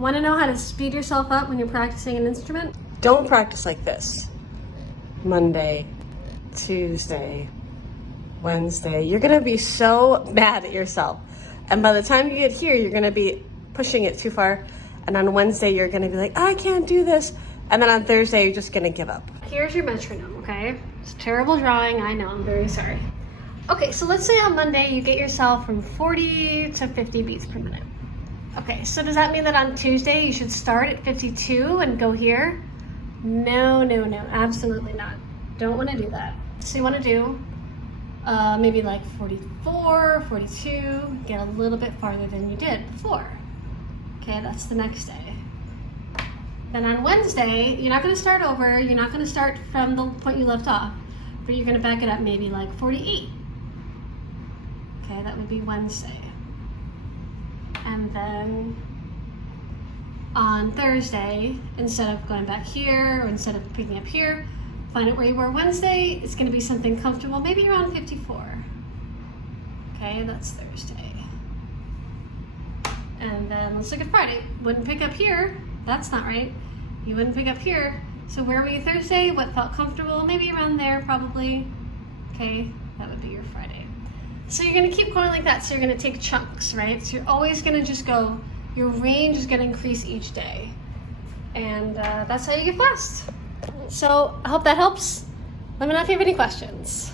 Want to know how to speed yourself up when you're practicing an instrument? Don't practice like this. Monday, Tuesday, Wednesday. You're gonna be so mad at yourself. And by the time you get here, you're gonna be pushing it too far. And on Wednesday, you're gonna be like, I can't do this. And then on Thursday, you're just gonna give up. Here's your metronome, okay? It's a terrible drawing, I know, I'm very sorry. Okay, so let's say on Monday you get yourself from 40 to 50 beats per minute. Okay, so does that mean that on Tuesday you should start at 52 and go here? No, absolutely not. Don't want to do that. So you want to do maybe like 44, 42, get a little bit farther than you did before. Okay, that's the next day. Then on Wednesday, you're not going to start over, you're not going to start from the point you left off, but you're going to back it up maybe like 48. Okay, that would be Wednesday. And then on Thursday, instead of going back here or instead of picking up here, find out where you were Wednesday. It's going to be something comfortable, maybe around 54. Okay, that's Thursday. And then let's look at Friday. Wouldn't pick up here. That's not right. You wouldn't pick up here. So where were you Thursday? What felt comfortable? Maybe around there, probably. Okay, that would be your Friday. So you're gonna keep going like that. So you're gonna take chunks, right? So you're always gonna just go, your range is gonna increase each day. And that's how you get fast. So I hope that helps. Let me know if you have any questions.